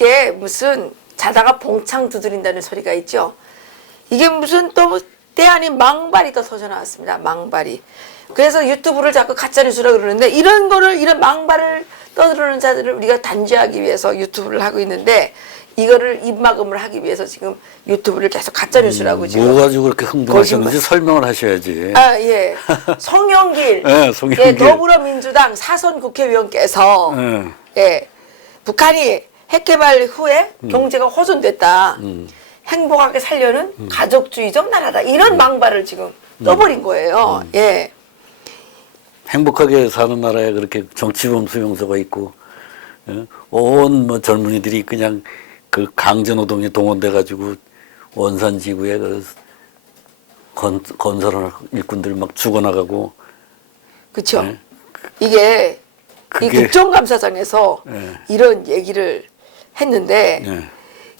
이게 무슨 자다가 봉창 두드린다는 소리가 있죠. 이게 무슨 또 때 아닌 망발이 또 터져 나왔습니다. 망발이. 그래서 유튜브를 자꾸 가짜뉴스라 그러는데 이런 거를 이런 망발을 떠드는 자들을 우리가 단죄하기 위해서 유튜브를 하고 있는데 이거를 입막음을 하기 위해서 지금 유튜브를 계속 가짜뉴스라고 지금. 뭐 가지고 그렇게 흥분하셨는지 설명을 하셔야지. 아, 예. 송영길. 네, 송영길. 예, 더불어민주당 사선 국회의원께서 예, 북한이 핵개발 후에 경제가 호전됐다. 행복하게 살려는 가족주의적 나라다. 이런 망발을 지금 떠버린 거예요. 예. 행복하게 사는 나라에 그렇게 정치범 수용소가 있고 온 뭐 젊은이들이 그냥 그 강제노동에 동원돼 가지고 원산지구에 그 건설하는 일꾼들 막 죽어나가고. 그렇죠. 네. 이게 이 그게- 국정감사장에서 네. 이런 얘기를 했는데 네.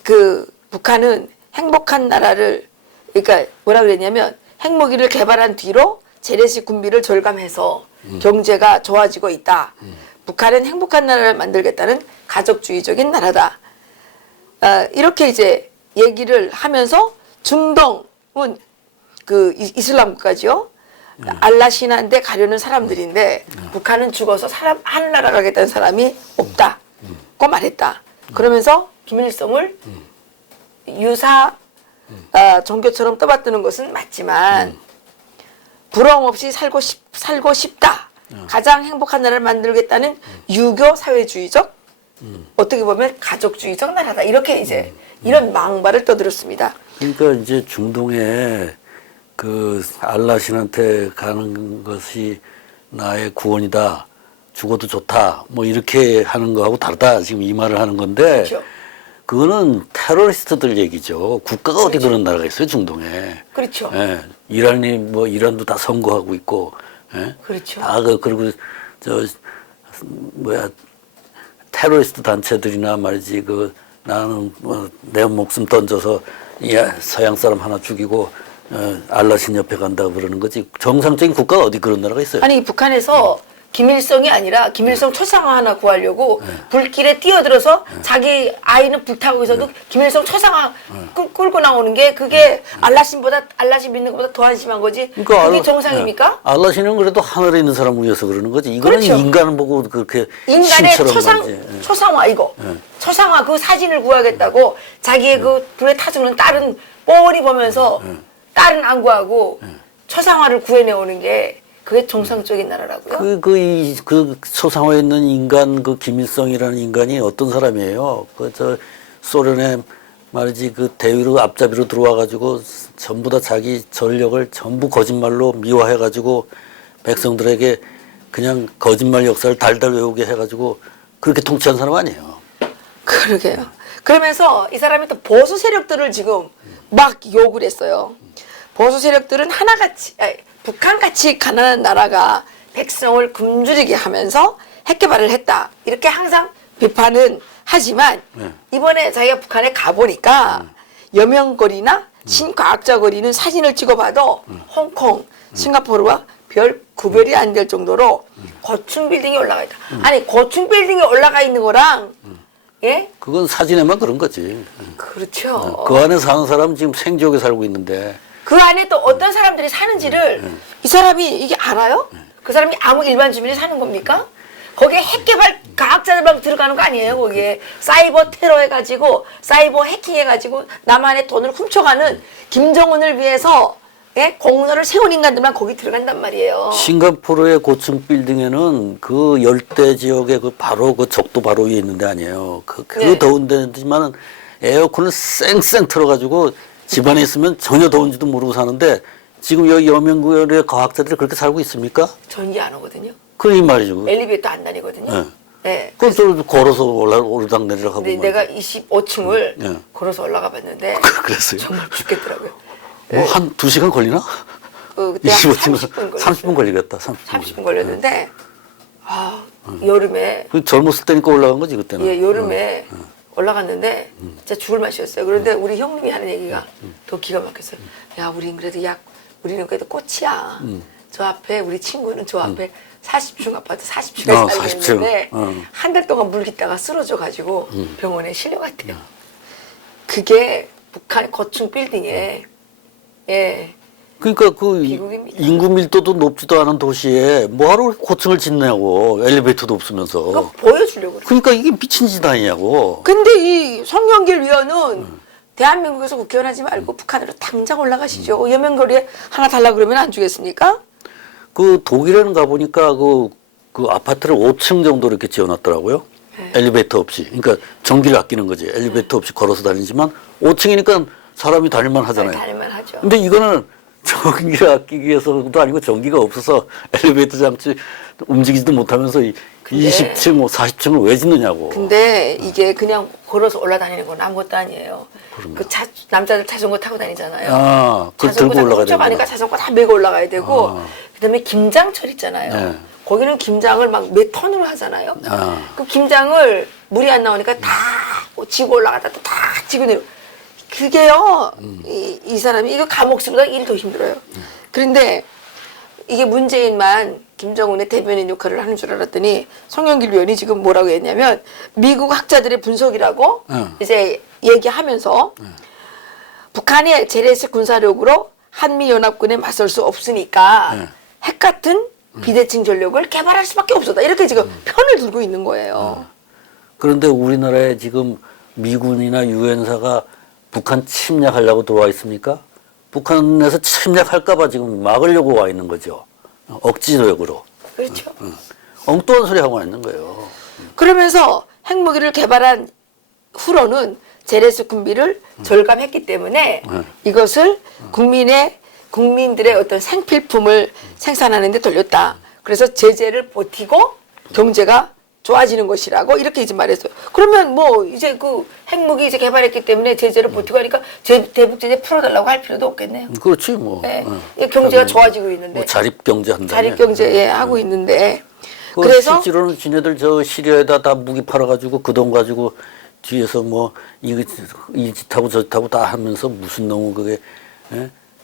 그 북한은 행복한 나라를 그러니까 뭐라 그랬냐면 핵무기를 개발한 뒤로 재래식 군비를 절감해서 경제가 좋아지고 있다. 북한은 행복한 나라를 만들겠다는 가족주의적인 나라다. 이렇게 이제 얘기를 하면서 중동은 그 이슬람 국가죠. 알라 신화인데 가려는 사람들인데 북한은 죽어서 하늘나라 가겠다는 사람이 없다고 말했다. 그러면서 김일성을 유사 종교처럼 떠받드는 것은 맞지만 부러움 없이 살고 싶다. 가장 행복한 나라를 만들겠다는 유교 사회주의적 어떻게 보면 가족주의적 나라다. 이렇게 이제 이런 망발을 떠들었습니다. 그러니까 이제 중동에 그 알라신한테 가는 것이 나의 구원이다. 죽어도 좋다. 뭐 이렇게 하는 거하고 다르다. 지금 이 말을 하는 건데 그렇죠. 그거는 테러리스트들 얘기죠. 국가가 어디 그런 나라가 있어요, 중동에. 그렇죠. 예. 이란이 뭐 이란도 다 선거하고 있고. 예. 그렇죠. 다 그리고 저 뭐야 테러리스트 단체들이나 말이지 그 나는 뭐 내 목숨 던져서 서양 사람 하나 죽이고 알라신 옆에 간다고 그러는 거지. 정상적인 국가가 어디 그런 나라가 있어요? 아니 북한에서 김일성이 아니라 김일성 초상화 하나 구하려고 불길에 뛰어들어서 자기 아이는 불타고 있어도 김일성 초상화 끌고 나오는 게 그게 알라신 믿는 것보다 더 한심한 거지. 그러니까 그게 정상입니까? 알라신은 그래도 하늘에 있는 사람 위해서 그러는 거지. 이거는 그렇죠. 인간을 보고 그렇게 인간의 신처럼 말이지. 초상화 이거 초상화 그 사진을 구하겠다고 자기의 그 불에 타주는 딸은 뻔히 보면서 딸은 안 구하고 초상화를 구해내오는 게 그게 정상적인 나라라고요? 그 초상화에 있는 인간, 그 김일성이라는 인간이 어떤 사람이에요? 소련에 말이지 그 대위로 앞잡이로 들어와가지고 전부 다 자기 전력을 전부 거짓말로 미화해가지고 백성들에게 그냥 거짓말 역사를 달달 외우게 해가지고 그렇게 통치한 사람 아니에요. 그러게요. 그러면서 이 사람이 또 보수 세력들을 지금 막 욕을 했어요. 보수 세력들은 북한같이 가난한 나라가 백성을 굶주리게 하면서 핵개발을 했다. 이렇게 항상 비판은 하지만 이번에 자기가 북한에 가보니까 여명거리나 신과학자 거리는 사진을 찍어봐도 홍콩, 싱가포르와 별 구별이 안 될 정도로 고층 빌딩이 올라가 있다. 아니 고층 빌딩이 올라가 있는 거랑 예? 그건 사진에만 그런 거지. 그렇죠. 그 안에 사는 사람은 지금 생지옥에 살고 있는데 그 안에 또 어떤 사람들이 사는지를 이 사람이 이게 알아요? 그 사람이 아무 일반 주민이 사는 겁니까? 거기에 핵개발 과학자들만 들어가는 거 아니에요? 거기에 사이버 테러 해가지고 사이버 해킹 해가지고 남한의 돈을 훔쳐가는 김정은을 위해서 예? 공로를 세운 인간들만 거기 들어간단 말이에요. 싱가포르의 고층 빌딩에는 그 열대 지역에 그 바로 그 적도 바로 위에 있는 데 아니에요. 그 네. 더운 데지만은 에어컨을 쌩쌩 틀어가지고 집안에 있으면 전혀 더운지도 모르고 사는데 지금 여기 여명구의 과학자들이 그렇게 살고 있습니까? 전기 안 오거든요. 그 이 말이죠. 엘리베이터 안 다니거든요. 네. 네. 그것도 걸어서 오르락 내리락 하고. 근데 내가 25층을 네. 걸어서 올라가 봤는데 그랬어요. 정말 죽겠더라고요. 뭐 한 2시간 걸리나? 그때 한 25층은 30분 30분 걸리겠다. 30분 걸렸는데 여름에 그 젊었을 때니까 올라간 거지 그때는. 예, 여름에 올라갔는데 진짜 죽을 맛이었어요. 그런데 우리 형님이 하는 얘기가 더 기가 막혔어요. 야, 우리는 그래도 꽃이야. 저 앞에 우리 친구는 저 앞에 40층 아파트 40층에 살고 40층. 있는데 한 달 동안 물깃다가 쓰러져 가지고 병원에 실려갔대요. 그게 북한 고층 빌딩에 예. 그러니까 그 비극입니다. 인구 밀도도 높지도 않은 도시에 뭐하러 고층을 짓냐고 엘리베이터도 없으면서. 그거 보여주려고 그래. 그러니까 이게 미친 짓 아니냐고. 근데 이 송영길 위원은 대한민국에서 국회의원 하지 말고 북한으로 당장 올라가시죠. 여명거리에 하나 달라 그러면 안 주겠습니까? 그 독일에는 가보니까 그 아파트를 5층 정도 이렇게 지어놨더라고요. 네. 엘리베이터 없이. 그러니까 전기를 아끼는 거지. 엘리베이터 없이 걸어서 다니지만 5층이니까 사람이 다닐만 하잖아요. 다닐만 하죠. 근데 이거는 전기를 아끼기 위해서도 아니고 전기가 없어서 엘리베이터 장치 움직이지도 못하면서 20층, 뭐 40층을 왜 짓느냐고. 근데 이게 그냥 걸어서 올라다니는 건 아무것도 아니에요. 그럼요. 그 남자들 자전거 타고 다니잖아요. 아, 그걸 자전거 들고 올라가야 훔쳐가니까 되구나. 자전거 다 메고 올라가야 되고 아. 그다음에 김장철 있잖아요. 네. 거기는 김장을 막 몇 턴으로 하잖아요. 아. 그 김장을 물이 안 나오니까 다 지고 올라가다 또 다 지고 내려. 그게요. 이 사람이 이거 감옥 쓰보다 일이 더 힘들어요. 그런데 이게 문재인만 김정은의 대변인 역할을 하는 줄 알았더니 송영길 위원이 지금 뭐라고 했냐면 미국 학자들의 분석이라고 이제 얘기하면서 북한의 재래식 군사력으로 한미연합군에 맞설 수 없으니까 핵 같은 비대칭 전력을 개발할 수밖에 없었다. 이렇게 지금 편을 들고 있는 거예요. 그런데 우리나라에 지금 미군이나 유엔사가 북한 침략하려고 들어와 있습니까? 북한에서 침략할까봐 지금 막으려고 와 있는 거죠. 억지력으로. 그렇죠. 엉뚱한 소리 하고 있는 거예요. 그러면서 핵무기를 개발한 후로는 재래식 군비를 절감했기 때문에 이것을 국민들의 어떤 생필품을 생산하는 데 돌렸다. 그래서 제재를 버티고 경제가 좋아지는 것이라고 이렇게 이제 말했어요. 그러면 뭐 이제 그 핵무기 이제 개발했기 때문에 제재를 버티고 하니까 대북 제재 풀어달라고 할 필요도 없겠네요. 그렇지 뭐. 네. 경제가 좋아지고 있는데 뭐 자립경제 한다. 자립경제 하고 있는데 그래서 그래서 실제로는 지네들 저 시리아에다 다 무기 팔아가지고 그 돈 가지고 뒤에서 뭐 이 짓 하고 저 짓 하고 다 하면서 무슨 놈의 그게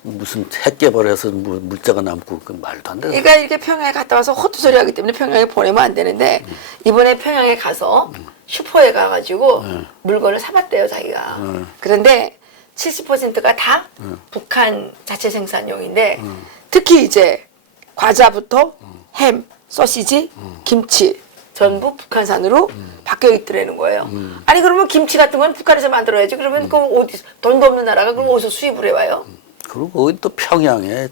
무슨 핵 개발해서 물자가 남고 그 말도 안 돼. 그러니까 이렇게 평양에 갔다 와서 헛소리 하기 때문에 평양에 보내면 안 되는데 이번에 평양에 가서 슈퍼에 가가지고 물건을 사봤대요 자기가. 그런데 70%가 다 북한 자체 생산용인데 특히 이제 과자부터 햄, 소시지, 김치 전부 북한산으로 바뀌어 있더라는 거예요. 아니 그러면 김치 같은 건 북한에서 만들어야지. 그러면 그 어디 돈도 없는 나라가 그럼 어디서 수입을 해와요? 그리고 거기 또 평양에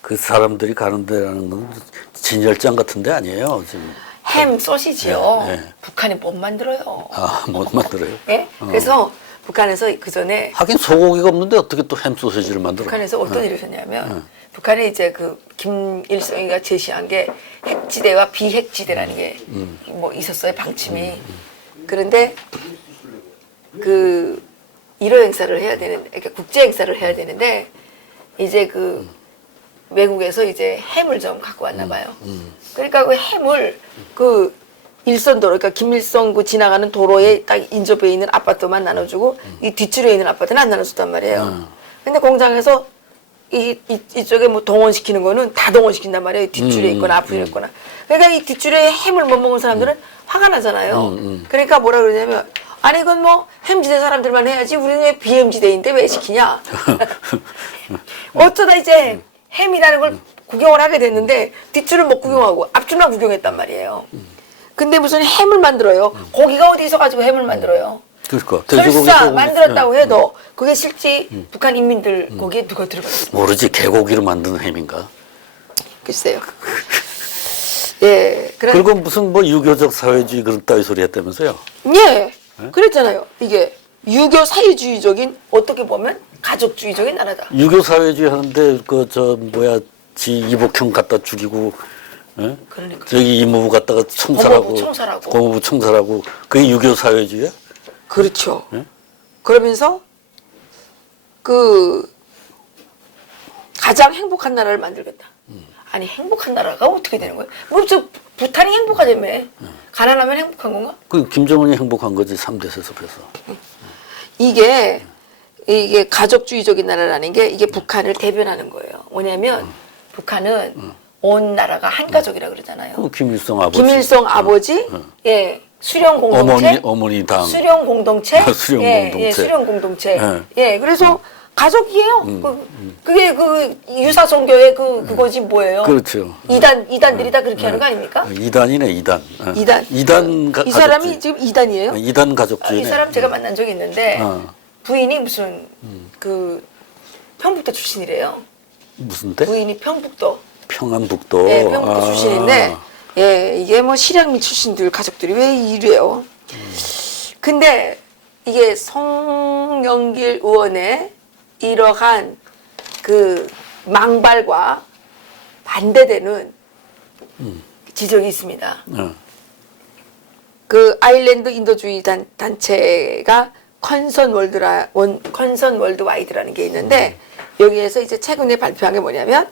그 사람들이 가는 데라는 건 진열장 같은 데 아니에요 지금. 햄, 소시지요. 네, 네. 북한이 못 만들어요. 아, 못 만들어요. 예? 그래서 북한에서 그 전에 하긴 소고기가 없는데 어떻게 또 햄 소시지를 만들어? 북한에서 어떤 일이 있었냐면 북한에 이제 그 김일성이가 제시한 게 핵지대와 비핵지대라는 게 뭐 있었어요 방침이. 그런데 그 1호 행사를 해야 되는, 그러니까 국제 행사를 해야 되는데 이제 그 외국에서 이제 햄을 좀 갖고 왔나 봐요. 그러니까 그 햄을 그 일선도로, 그러니까 김일성 그 지나가는 도로에 딱 인접해 있는 아파트만 나눠주고 이 뒷줄에 있는 아파트는 안 나눠줬단 말이에요. 근데 공장에서 이쪽에 뭐 동원시키는 거는 다 동원시킨단 말이에요. 뒷줄에 있거나 앞줄에 있거나. 그러니까 이 뒷줄에 햄을 못 먹은 사람들은 화가 나잖아요. 그러니까 뭐라 그러냐면 아니 이건 뭐 햄지대 사람들만 해야지 우리는 왜 비햄지대인데 왜 시키냐. 어쩌다 이제 햄이라는 걸 구경을 하게 됐는데 뒷줄을 못 구경하고 앞줄만 구경했단 말이에요. 근데 무슨 햄을 만들어요. 고기가 어디 있어가지고 햄을 만들어요. 그러니까 설사 만들었다고 해도 그게 실제 북한 인민들 거기에 누가 들어갔어요? 모르지 개고기로 만든 햄인가? 글쎄요. 예. 그리고 무슨 뭐 유교적 사회주의 그런 따위 소리 했다면서요? 예. 그랬잖아요. 이게 유교 사회주의적인 어떻게 보면 가족주의적인 나라다. 유교 사회주의 하는데 그 저 뭐야 지 이복형 갖다 죽이고, 예? 그러니까. 저기 이모부 갖다가 총살하고, 고모부 총살하고 그게 유교 사회주의야? 그렇죠. 예? 그러면서 그 가장 행복한 나라를 만들겠다. 아니 행복한 나라가 어떻게 되는 거예요? 뭐 저 부탄이 행복하다며. 가난하면 행복한 건가? 그 김정은이 행복한 거지 3대 세습에서. 이게 가족주의적인 나라라는 게 이게 북한을 대변하는 거예요. 뭐냐면 북한은 온 나라가 한 가족이라 그러잖아요. 그 김일성 아버지. 김일성 아버지, 예, 수령 공동체, 어머니 당. 수령 공동체, 수령 예, 공동체. 예, 수령 공동체, 예. 예, 그래서 가족이에요. 그게 그 유사종교의 그거지 뭐예요? 그렇죠. 이단들이 다 그렇게 하는 거 아닙니까? 이단이네, 이단. 이단. 가족주의. 이 사람이 지금 이단이에요? 이단 가족주의네. 이 사람 제가 만난 적이 있는데 어. 부인이 무슨 그 평북도 출신이래요. 무슨 데? 부인이 평북도. 평안북도. 네, 평북도 출신인데, 예, 이게 뭐 실향민 출신들 가족들이 왜 이래요? 근데 이게 송영길 의원의 이러한 그 망발과 반대되는 지적이 있습니다. 그 아일랜드 인도주의 단체가 컨선 월드와이드라는 게 있는데 여기에서 이제 최근에 발표한 게 뭐냐면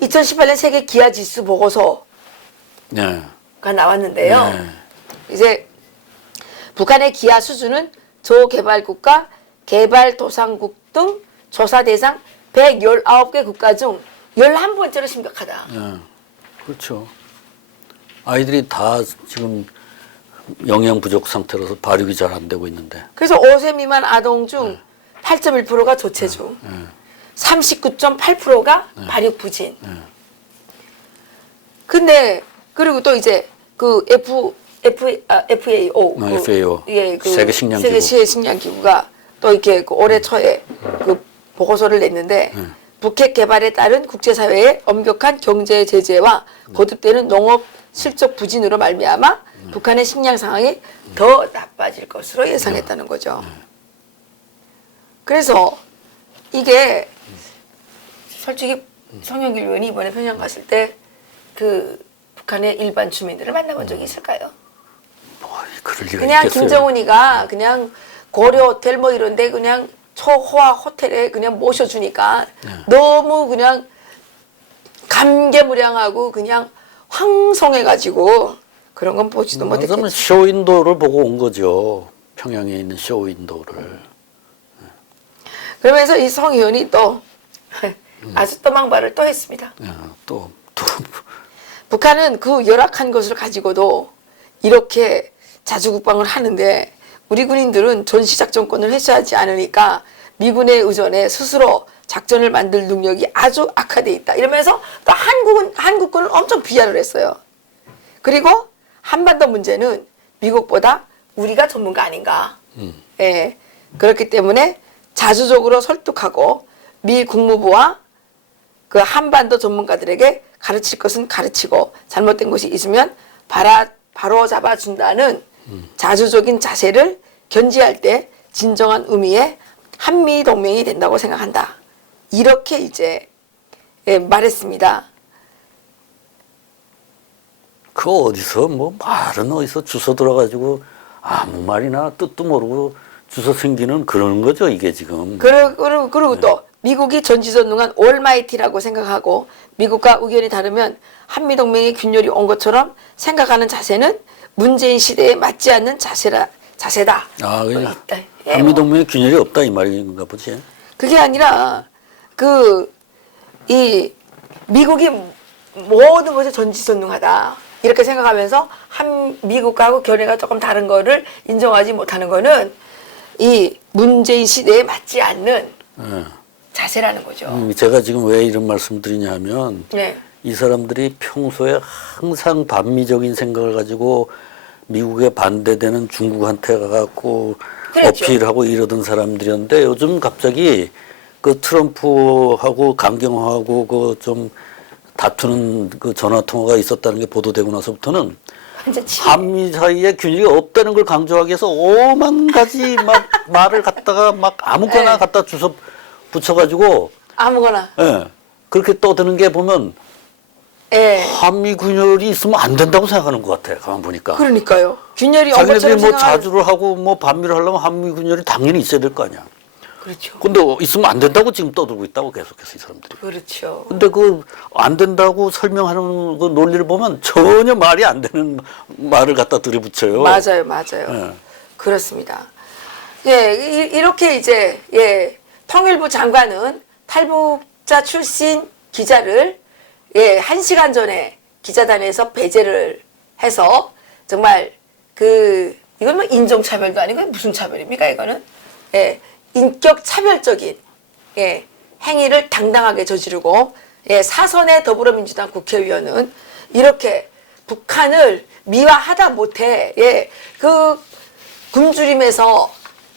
2018년 세계 기아 지수 보고서가 네. 나왔는데요. 네. 이제 북한의 기아 수준은 저개발국가, 개발도상국 등 조사 대상 119개 국가 중 11번째로 심각하다. 네. 그렇죠. 아이들이 다 지금 영양 부족 상태라서 발육이 잘 안 되고 있는데. 그래서 5세 미만 아동 중 8.1%가 조체중, 39.8%가 발육 부진. 근데 그리고 또 이제 그 FAO, FAO. 예, 그 세계 식량기구. 세계 식량기구가 또 이렇게 그 올해 초에 그 보고서를 냈는데 북핵 개발에 따른 국제사회의 엄격한 경제 제재와 거듭되는 농업 실적 부진으로 말미암아 북한의 식량 상황이 더 나빠질 것으로 예상했다는 거죠. 그래서 이게 솔직히 송영길 의원이 이번에 평양 갔을 때 그 북한의 일반 주민들을 만나본 적이 있을까요? 그럴 리가 그냥 있겠어요. 김정은이가 그냥 고려 호텔 뭐 이런데 그냥 초호화 호텔에 그냥 모셔주니까 너무 그냥 감개무량하고 그냥 황송해가지고 그런 건 보지도 그러면 못했겠죠. 쇼윈도를 보고 온 거죠. 평양에 있는 쇼윈도를. 그러면서 이 성 의원이 또 아주 또 망발을 또 했습니다. 또 북한은 그 열악한 것을 가지고도 이렇게 자주국방을 하는데 우리 군인들은 전시작전권을 회수하지 않으니까 미군에 의존해 스스로 작전을 만들 능력이 아주 악화돼 있다. 이러면서 또 한국군을 엄청 비하를 했어요. 그리고 한반도 문제는 미국보다 우리가 전문가 아닌가. 예. 그렇기 때문에 자주적으로 설득하고 미 국무부와 그 한반도 전문가들에게 가르칠 것은 가르치고 잘못된 것이 있으면 바로 잡아준다는 자주적인 자세를 견지할 때 진정한 의미의 한미 동맹이 된다고 생각한다. 이렇게 이제 말했습니다. 그 어디서 뭐 말은 어디서 주워 들어가지고 아무 말이나 뜻도 모르고 주워 생기는 그런 거죠 이게 지금. 그리고 또 미국이 전지전능한 올마이티라고 생각하고 미국과 의견이 다르면 한미동맹의 균열이 온 것처럼 생각하는 자세는 문재인 시대에 맞지 않는 자세다. 아, 그냥 예, 한미동맹에 균열이 없다 이 말인가 보지. 그게 아니라 이 미국이 모든 것에 전지전능하다 이렇게 생각하면서 미국하고 견해가 조금 다른 거를 인정하지 못하는 거는 이 문재인 시대에 맞지 않는 자세라는 거죠. 제가 지금 왜 이런 말씀 드리냐면 네. 이 사람들이 평소에 항상 반미적인 생각을 가지고 미국에 반대되는 중국한테 가갖고 그랬죠. 어필하고 이러던 사람들이었는데 요즘 갑자기 그 트럼프하고 강경화하고 그 좀 다투는 그 전화 통화가 있었다는 게 보도되고 나서부터는 완전 치. 한미 사이에 균열이 없다는 걸 강조하기 위해서 오만 가지 막 말을 갖다가 막 아무거나 네. 갖다 주워 붙여가지고 아무거나. 예, 그렇게 떠드는 게 보면 예. 한미 균열이 있으면 안 된다고 생각하는 것 같아. 가만 보니까. 그러니까요. 균열이 온 자기네들이 것처럼 뭐 생각하는. 자주를 하고 뭐 반미를 하려면 한미 균열이 당연히 있어야 될 거 아니야. 그렇죠. 근데 있으면 안 된다고 지금 떠들고 있다고 계속해서 이 사람들이. 그렇죠. 근데 그 안 된다고 설명하는 그 논리를 보면 전혀 말이 안 되는 말을 갖다 들이붙여요. 맞아요. 예. 그렇습니다. 예, 이렇게 이제 통일부 장관은 탈북자 출신 기자를 예, 1시간 전에 기자단에서 배제를 해서 정말 이건 뭐 인종차별도 아니고 무슨 차별입니까 이거는? 예, 인격 차별적인 예, 행위를 당당하게 저지르고 예, 사선의 더불어민주당 국회의원은 이렇게 북한을 미화하다 못해 예, 그 굶주림에서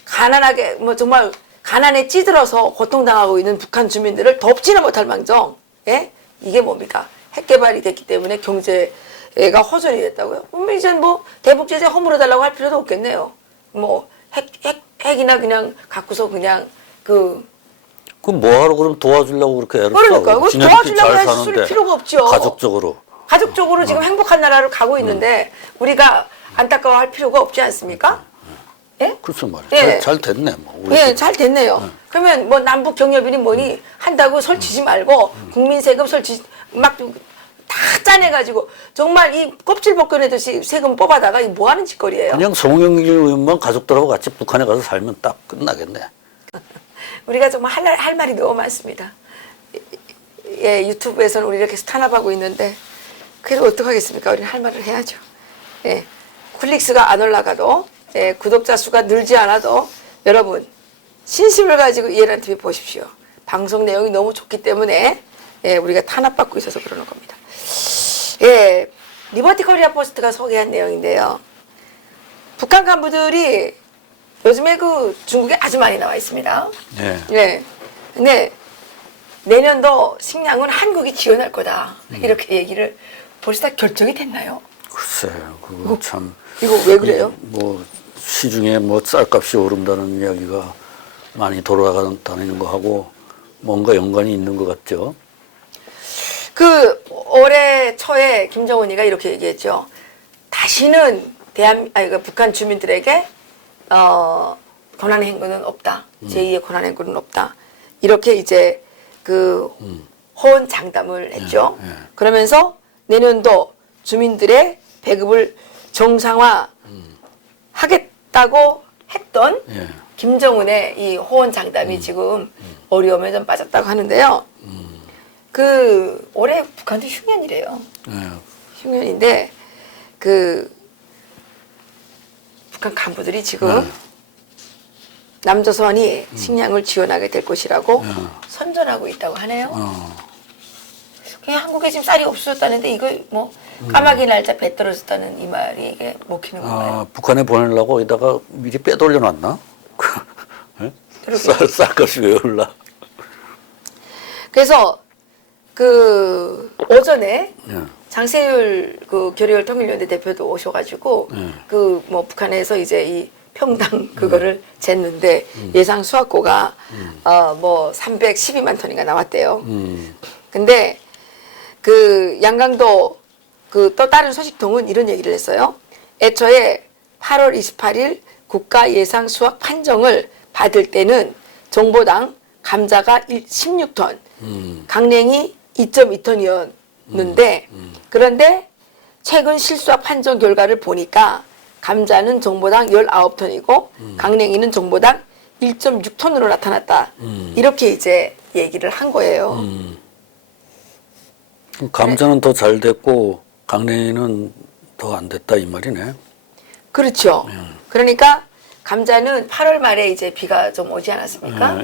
가난하게 뭐 정말 가난에 찌들어서 고통당하고 있는 북한 주민들을 덮지는 못할 망정 예? 이게 뭡니까? 핵 개발이 됐기 때문에 경제가 호전이 됐다고요? 이제 뭐 대북 제재 허물어 달라고 할 필요도 없겠네요. 뭐 핵이나 그냥 갖고서 그냥 그럼 뭐하러 그럼 도와주려고 그렇게 애를 써? 그러니까 도와주려고 잘 했을 사는데 필요가 없죠. 가족적으로 지금 행복한 나라를 가고 있는데 우리가 안타까워할 필요가 없지 않습니까? 예? 그렇죠 말이야. 예. 잘 됐네. 뭐. 예, 잘 됐네요. 그러면 뭐 남북 경협이니 뭐니 한다고 설치지 말고 국민 세금 설치 막 다 짜내가지고 정말 이 껍질 벗겨내듯이 세금 뽑아다가 이 뭐 하는 짓거리예요? 그냥 송영길 의원만 가족들하고 같이 북한에 가서 살면 딱 끝나겠네. 우리가 정말 할 말이 너무 많습니다. 예, 유튜브에서는 우리 이렇게 탄압하고 있는데 그래도 어떡하겠습니까? 우리는 할 말을 해야죠. 예, 클릭수가 안 올라가도 예, 구독자 수가 늘지 않아도 여러분 신심을 가지고 이해란 TV 보십시오. 방송 내용이 너무 좋기 때문에 예, 우리가 탄압받고 있어서 그러는 겁니다. 예, 리버티 코리아 포스트가 소개한 내용인데요. 북한 간부들이 요즘에 중국에 아주 많이 나와 있습니다. 예. 예. 근데 내년도 식량은 한국이 지원할 거다. 이렇게 얘기를 벌써 다 결정이 됐나요? 글쎄, 그거 참. 이거 왜 그래요? 뭐 시중에 뭐 쌀값이 오른다는 이야기가 많이 돌아다니는 거 하고 뭔가 연관이 있는 것 같죠. 올해 초에 김정은이가 이렇게 얘기했죠. 다시는 북한 주민들에게 권한 행군은 없다. 제2의 권한 행군은 없다. 이렇게 이제 호언 장담을 했죠. 예. 그러면서 내년도 주민들의 배급을 정상화 하겠다고 했던 예. 김정은의 이 호언 장담이 지금 어려움에 좀 빠졌다고 하는데요. 올해 북한도 흉년이래요. 예. 흉년인데 북한 간부들이 지금 남조선이 식량을 지원하게 될 것이라고 선전하고 있다고 하네요. 그냥 한국에 지금 쌀이 없어졌다는데 이거 뭐 까마귀 날짜 배 떨어졌다는 이 말이 이게 먹히는 건가요? 북한에 보내려고 여기다가 미리 빼돌려 놨나? 예? 쌀값이 왜 올라? 그래서 오전에 예. 장세율 결의월 통일연대 대표도 오셔가지고 뭐 북한에서 이제 이 평당 그거를 쟀는데 예상 수확고가 뭐 312만 톤인가 나왔대요. 근데 양강도 또 다른 소식통은 이런 얘기를 했어요. 애초에 8월 28일 국가 예상 수확 판정을 받을 때는 정보당 감자가 16톤, 강냉이 2.2톤이었는데 그런데 최근 실수확 판정 결과를 보니까 감자는 정보당 19톤이고 강냉이는 정보당 1.6톤으로 나타났다. 이렇게 이제 얘기를 한 거예요. 감자는 더 잘 됐고 강냉이는 더 안 됐다 이 말이네. 그렇죠. 그러니까 감자는 8월 말에 이제 비가 좀 오지 않았습니까?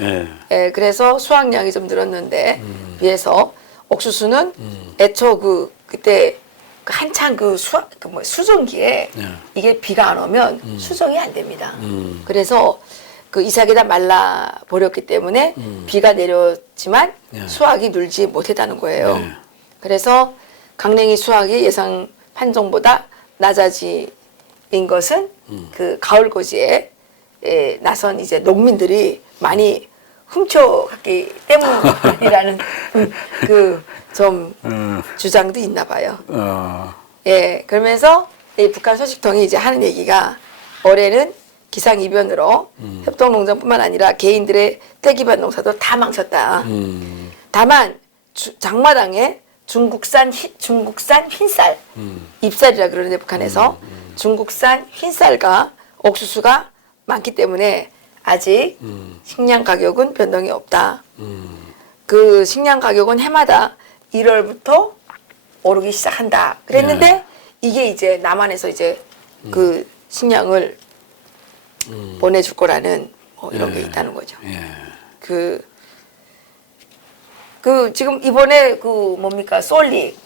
예, 그래서 수확량이 좀 늘었는데 비해서 옥수수는 애초 그때 한창 수정기에 이게 비가 안 오면 수정이 안 됩니다. 그래서 이삭에다 말라 버렸기 때문에 비가 내렸지만 수확이 늘지 못했다는 거예요. 그래서 강냉이 수확이 예상 판정보다 낮아진 것은 가을고지에 나선 이제 농민들이 많이 훔쳐갔기 때문이라는 좀 주장도 있나 봐요. 예, 그러면서 이 북한 소식통이 이제 하는 얘기가 올해는 기상이변으로 협동농장뿐만 아니라 개인들의 떼기반 농사도 다 망쳤다. 다만 장마당에 중국산 흰쌀 잎쌀이라 그러는데 북한에서 중국산 흰쌀과 옥수수가 많기 때문에 아직 식량 가격은 변동이 없다. 식량 가격은 해마다 1월부터 오르기 시작한다. 그랬는데 이게 이제 남한에서 이제 그 식량을 보내줄 거라는 이런 게 있다는 거죠. 그 지금 이번에 그 뭡니까 솔릭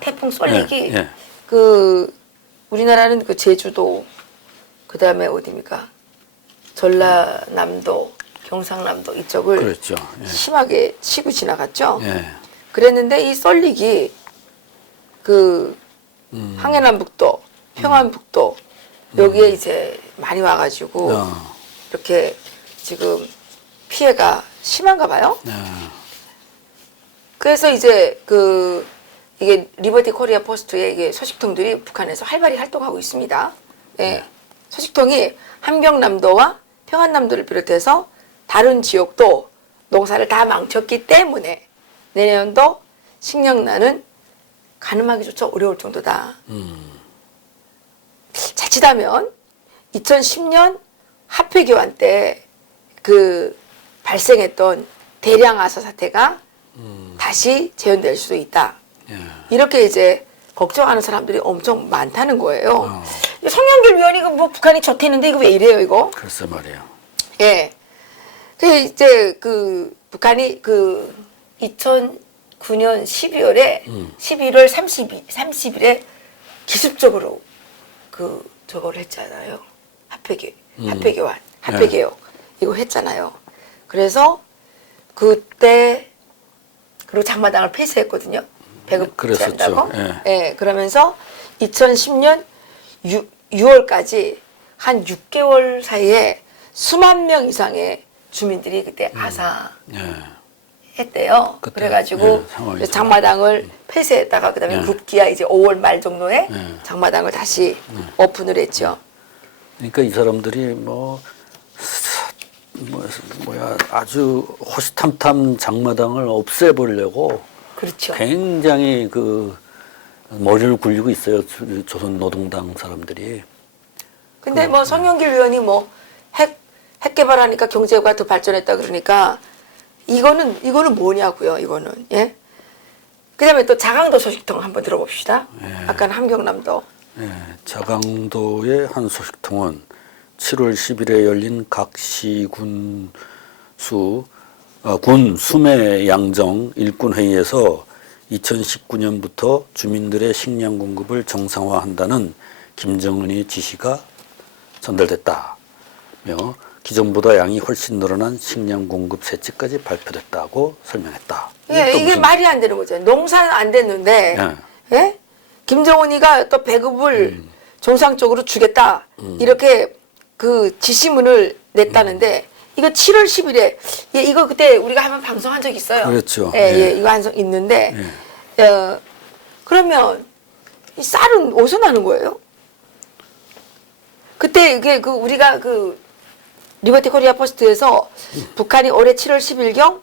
태풍 솔릭이 그 우리나라는 그 제주도 그 다음에 어디입니까 전라남도 경상남도 이쪽을 그렇죠. 심하게 치고 지나갔죠. 그랬는데 이 솔릭이 그 항해남북도 평안북도 여기에 이제 많이 와가지고 이렇게 지금 피해가 심한가 봐요. 그래서 이제 그 이게 리버티 코리아 포스트의 이게 소식통들이 북한에서 활발히 활동하고 있습니다. 예. 소식통이 함경남도와 평안남도를 비롯해서 다른 지역도 농사를 다 망쳤기 때문에 내년도 식량난은 가늠하기조차 어려울 정도다. 자칫하면 2010년 화폐교환 때 그 발생했던 대량 아사 사태가 다시 재현될 수도 있다. 이렇게 이제 걱정하는 사람들이 엄청 많다는 거예요. 송영길 위원이 이거 뭐 북한이 좋대는데 이거 왜 이래요 이거? 글쎄 말이에요. 예. 그 이제 그 북한이 그 2009년 12월에 11월 30일에 기습적으로 그 저거를 했잖아요. 화폐교환, 화폐개혁 이거 했잖아요. 그래서 그때 그리고 장마당을 폐쇄했거든요. 배급지 한다고. 예. 그러면서 2010년 6월까지 한 6개월 사이에 수만 명 이상의 주민들이 그때 아사했대요. 그래가지고 장마당을 폐쇄했다가 그다음에 급기야 이제 5월 말 정도에 장마당을 다시 오픈을 했죠. 그러니까 이 사람들이 아주 호시탐탐 장마당을 없애보려고 그렇죠. 굉장히 그 머리를 굴리고 있어요. 조선 노동당 사람들이. 근데 뭐 송영길 위원이 뭐 핵 개발하니까 경제가 더 발전했다 그러니까 이거는 뭐냐고요. 이거는 예. 그다음에 또 자강도 소식통 한번 들어봅시다. 아까는 함경남도. 자강도의 한 소식통은 7월 10일에 열린 각시군 군 수매 양정 일꾼 회의에서 2019년부터 주민들의 식량 공급을 정상화한다는 김정은의 지시가 전달됐다며 기존보다 양이 훨씬 늘어난 식량 공급 세치까지 발표됐다고 설명했다. 예, 이게 말이 안 되는 거죠. 농사는 안 됐는데 예? 김정은이가 또 배급을 정상적으로 주겠다 이렇게 그 지시문을 냈다는데 이거 7월 10일에 이거 그때 우리가 한번 방송한 적 있어요. 그렇죠. 이거 한 적 있는데 그러면 이 쌀은 어디서 나는 거예요? 그때 이게 그 우리가 그 리버티 코리아 포스트에서 북한이 올해 7월 10일경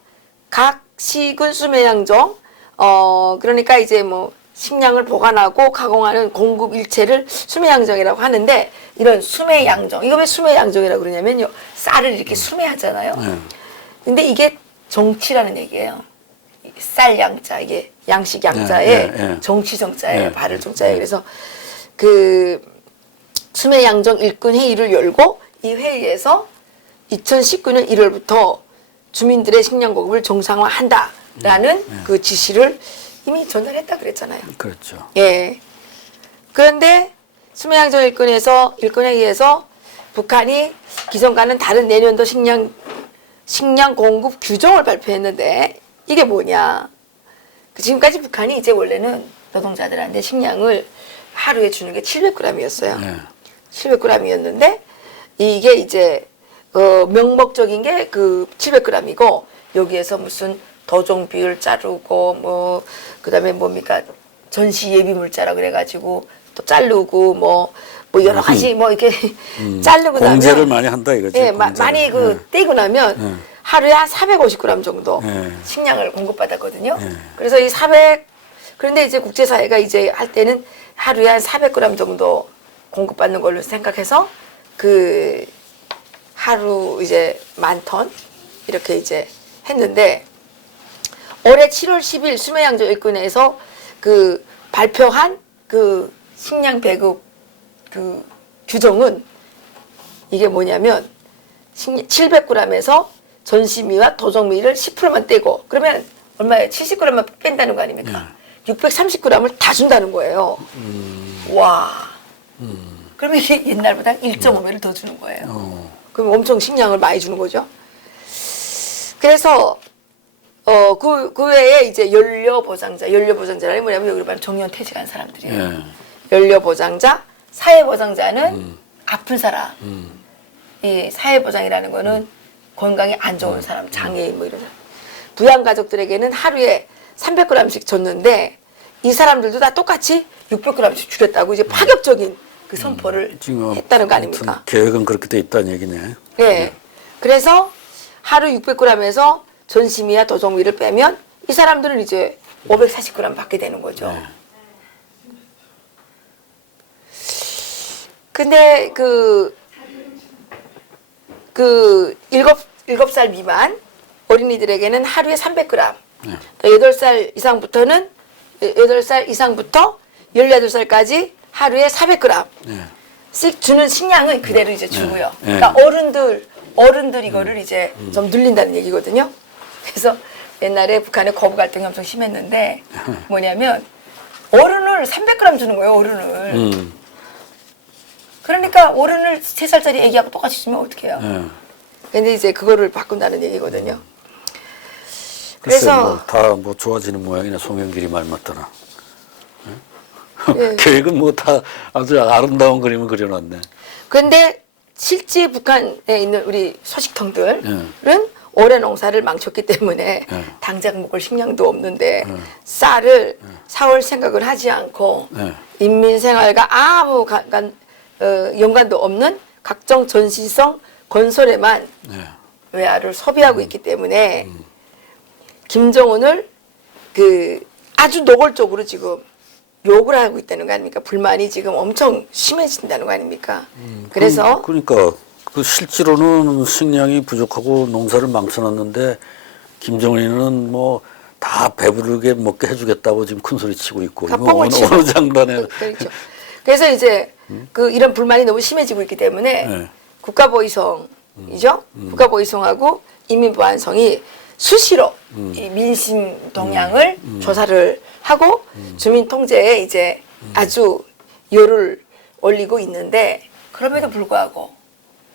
각 시군 수매양정 그러니까 이제 뭐 식량을 보관하고 가공하는 공급 일체를 수매양정이라고 하는데 이런 수매양정 이거 왜 수매양정이라고 그러냐면요 쌀을 이렇게 수매하잖아요. 근데 이게 정치라는 얘기예요. 쌀 양자 이게 양식 양자에 정치 정자에 발을 정자에 그래서 그 수매양정 일꾼 회의를 열고 이 회의에서 2019년 1월부터 주민들의 식량 공급을 정상화한다라는 그 지시를 이미 전달했다 그랬잖아요. 그렇죠. 예. 그런데 수매양정 일꾼회의에서 북한이 기존과는 다른 내년도 식량 공급 규정을 발표했는데 이게 뭐냐? 지금까지 북한이 이제 원래는 노동자들한테 식량을 하루에 주는 게 700g이었어요. 700g이었는데 이게 이제 명목적인 게 그 700g이고 여기에서 무슨 도종 비율 자르고 뭐 그다음에 뭡니까 전시 예비 물자라 그래가지고 또 자르고 뭐 여러 가지 뭐 이렇게 자르고 나면 공제를 많이 한다 이거지. 예, 많이 떼고 나면 하루에 한 450g 정도 식량을 공급받았거든요. 그래서 이 400 그런데 이제 국제사회가 이제 할 때는 하루에 한 400g 정도 공급받는 걸로 생각해서 그 하루 이제 10,000톤 이렇게 이제 했는데 올해 7월 10일 수매양정 일꾼에서 그 발표한 그 식량 배급 그 규정은 이게 뭐냐면 700g에서 전시미와 도정미를 10%만 떼고 그러면 얼마예요? 70g만 뺀다는 거 아닙니까? 630g을 다 준다는 거예요. 와. 그러면 이게 옛날보다 1.5배를 더 주는 거예요. 그럼 엄청 식량을 많이 주는 거죠. 그래서 그 외에 이제 연료보장자라는 뭐냐면 여기 보면 정년 퇴직한 사람들이에요. 연료보장자, 사회보장자는 아픈 사람. 이 사회보장이라는 거는 건강이 안 좋은 사람, 장애인 뭐 이런 사람. 부양가족들에게는 하루에 300g씩 줬는데 이 사람들도 다 똑같이 600g씩 줄였다고 이제 파격적인 그 선포를 했다는 거 아닙니까? 계획은 그렇게 돼 있다는 얘기네. 네. 그래서 하루 600g에서 전시미와 도정미를 빼면 이 사람들은 이제 540g 받게 되는 거죠. 네. 근데 일곱 살 미만 어린이들에게는 하루에 300g. 네. 8살 이상부터는 8살 이상부터 18살까지 하루에 400g. 네. 씩 주는 식량은 그대로 이제 주고요. 네. 그러니까 어른들 이거를 이제 좀 늘린다는 얘기거든요. 그래서 옛날에 북한의 거부 갈등이 엄청 심했는데 뭐냐면 어른을 300g 주는 거예요. 어른을. 그러니까 어른을 3살짜리 애기하고 똑같이 주면 어떡해요. 근데 이제 그거를 바꾼다는 얘기거든요. 그래서 다 뭐 좋아지는 모양이네. 송영길이 말 맞더라. 예. 계획은 뭐 다 아주 아름다운 그림을 그려놨네. 근데 실제 북한에 있는 우리 소식통들은 올해 농사를 망쳤기 때문에 당장 먹을 식량도 없는데 쌀을 사올 생각을 하지 않고 인민 생활과 아무 연관도 없는 각종 전시성 건설에만 외화를 소비하고 있기 때문에 김정은을 아주 노골적으로 지금 욕을 하고 있다는 거 아닙니까? 불만이 지금 엄청 심해진다는 거 아닙니까? 그래서 그러니까 그 실제로는 식량이 부족하고 농사를 망쳐놨는데 김정은이는 뭐 다 배부르게 먹게 해주겠다고 지금 큰 소리 치고 있고 이거 어느 장단에 그렇죠. 그래서 이제 이런 불만이 너무 심해지고 있기 때문에 국가보위성이죠. 국가보위성하고 인민보안성이 수시로 이 민심 동향을 조사를 하고 주민 통제에 이제 아주 열을 올리고 있는데 그럼에도 불구하고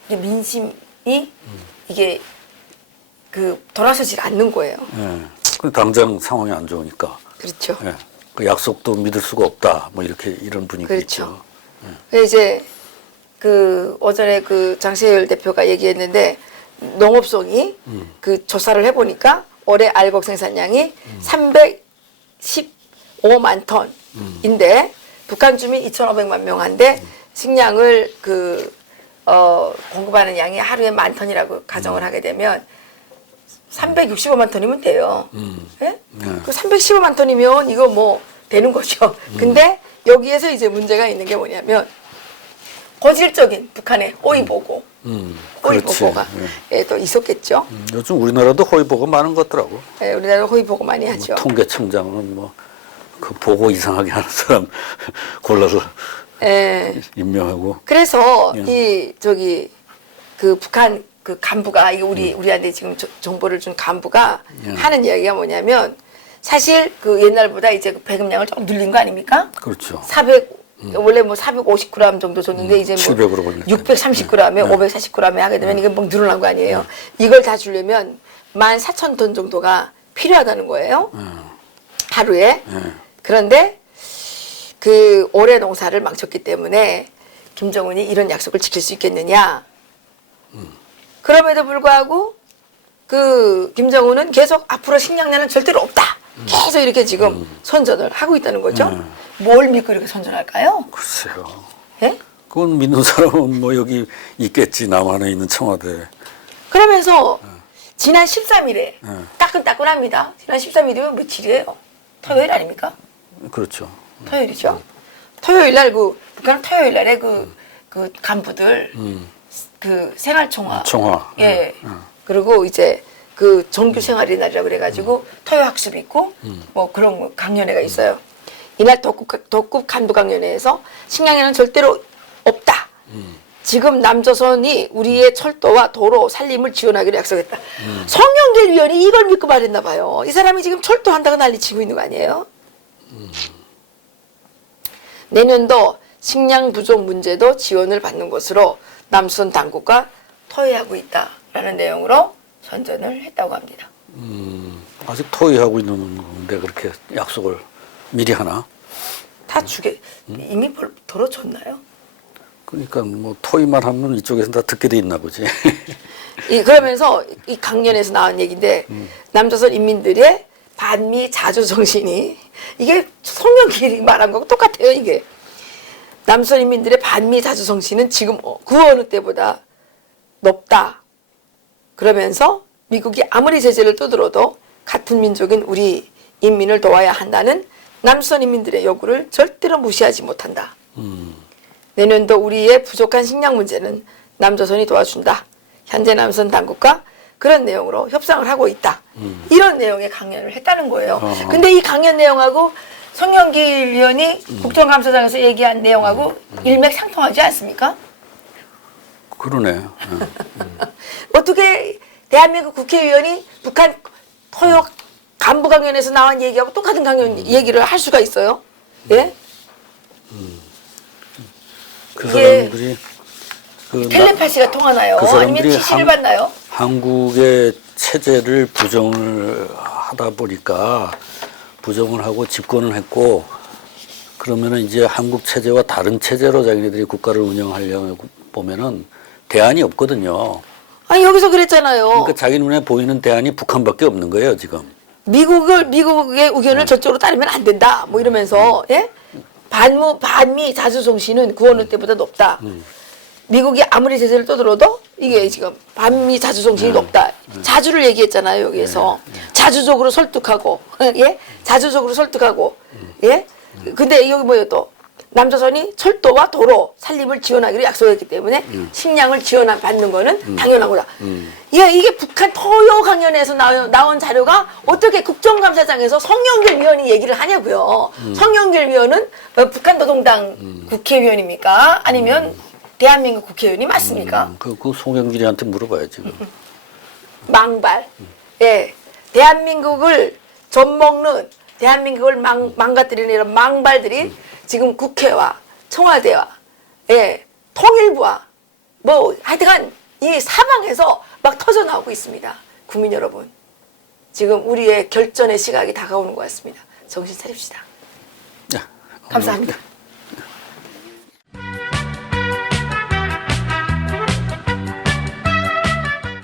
이제 민심이 이게 돌아서질 않는 거예요. 당장 상황이 안 좋으니까. 그렇죠. 그 약속도 믿을 수가 없다. 뭐 이런 분위기 그렇죠. 있죠. 그래서 이제 어전에 장세열 대표가 얘기했는데 농업성이 조사를 해보니까 올해 알곡 생산량이 315만 톤인데 북한 주민 2,500만 명한데 식량을 공급하는 양이 하루에 10,000톤이라고 가정을 하게 되면 365만 톤이면 돼요. 예? 그 315만 톤이면 이거 뭐 되는 거죠. 근데 여기에서 이제 문제가 있는 게 뭐냐면 고질적인 북한의 호위보고, 호위보고가 또 있었겠죠. 요즘 우리나라도 호위보고 많은 것 같더라고. 네, 우리나라 호위보고 많이 하죠. 통계청장은 뭐 그 보고 이상하게 하는 사람 골라서 임명하고. 그래서 북한 간부가 우리한테 지금 정보를 준 간부가 하는 이야기가 뭐냐면 사실 옛날보다 이제 배급량을 조금 늘린 거 아닙니까? 그렇죠. 원래 뭐 450g 정도 줬는데 이제 뭐 700으로 벌렸죠. 630g에 540g에 하게 되면 이게 막 늘어난 거 아니에요. 이걸 다 주려면 14,000톤 정도가 필요하다는 거예요. 하루에. 그런데 올해 농사를 망쳤기 때문에 김정은이 이런 약속을 지킬 수 있겠느냐. 그럼에도 불구하고 김정은은 계속 앞으로 식량난은 절대로 없다. 계속 이렇게 지금 선전을 하고 있다는 거죠. 뭘 믿고 이렇게 선전할까요? 글쎄요. 예? 그건 믿는 사람은 뭐 여기 있겠지. 남한에 있는 청와대. 그러면서 지난 13일에 따끈따끈합니다. 지난 13일이면 며칠이에요? 토요일 아닙니까? 그렇죠. 토요일이죠. 토요일 날 북한은 토요일 날에 간부들 생활총화. 예. 그리고 이제 정규 생활의 날이라고 그래가지고 토요 학습 있고 뭐 그런 강연회가 있어요. 이날 독국 간부강연회에서 식량에는 절대로 없다. 지금 남조선이 우리의 철도와 도로 살림을 지원하기로 약속했다. 송영길 위원이 이걸 믿고 말했나 봐요. 이 사람이 지금 철도한다고 난리치고 있는 거 아니에요? 내년도 식량 부족 문제도 지원을 받는 것으로 남조선 당국과 토의하고 있다라는 내용으로 선전을 했다고 합니다. 아직 토의하고 있는 건데 그렇게 약속을 미리 하나? 다 이미 벌어졌나요? 그러니까 뭐 토의만 하면 이쪽에서 다 듣게 돼 있나 보지. 그러면서 이 강연에서 나온 얘기인데 남조선 인민들의 반미 자주 정신이 이게 송영길이 말한 거하고 똑같아요. 이게 남조선 인민들의 반미 자주 정신은 지금 그 어느 때보다 높다. 그러면서 미국이 아무리 제재를 떠들어도 같은 민족인 우리 인민을 도와야 한다는 남조선 인민들의 요구를 절대로 무시하지 못한다. 내년도 우리의 부족한 식량 문제는 남조선이 도와준다. 현재 남조선 당국과 그런 내용으로 협상을 하고 있다. 이런 내용의 강연을 했다는 거예요. 근데 이 강연 내용하고 송영길 위원이 국정감사장에서 얘기한 내용하고 일맥상통하지 않습니까? 그러네. 어떻게 대한민국 국회의원이 북한 토요 간부강연에서 나온 얘기하고 똑같은 강연 얘기를 할 수가 있어요? 예? 그 이게 사람들이 텔레파시가 통하나요? 그 아니면 사람들이 지시를 받나요? 한국의 체제를 부정을 하다 보니까 부정을 하고 집권을 했고 그러면은 이제 한국 체제와 다른 체제로 자기네들이 국가를 운영하려고 보면은 대안이 없거든요. 아니 여기서 그랬잖아요. 그러니까 자기 눈에 보이는 대안이 북한밖에 없는 거예요 지금. 미국의 의견을 저쪽으로 따르면 안 된다. 뭐 이러면서 예? 반미 자주 정신은 그 어느 때보다 높다. 미국이 아무리 제재를 떠들어도 이게 지금 반미 자주 정신이 높다. 자주를 얘기했잖아요 여기에서. 자주적으로 설득하고 예? 자주적으로 설득하고 예? 근데 여기 뭐예요 또 남조선이 철도와 도로 살림을 지원하기로 약속했기 때문에 식량을 지원받는 거는 당연한 거다. 이게 북한 토요 강연에서 나온 자료가 어떻게 국정감사장에서 송영길 위원이 얘기를 하냐고요. 송영길 위원은 북한 노동당 국회의원입니까? 아니면 대한민국 국회의원이 맞습니까? 그 송영길이한테 물어봐야지. 망발. 예. 대한민국을 젖먹는 대한민국을 망가뜨리는 이런 망발들이 지금 국회와 청와대와 예, 통일부와 뭐 하여튼간 이 사방에서 막 터져 나오고 있습니다. 국민 여러분. 지금 우리의 결전의 시각이 다가오는 것 같습니다. 정신 차립시다. 네, 감사합니다.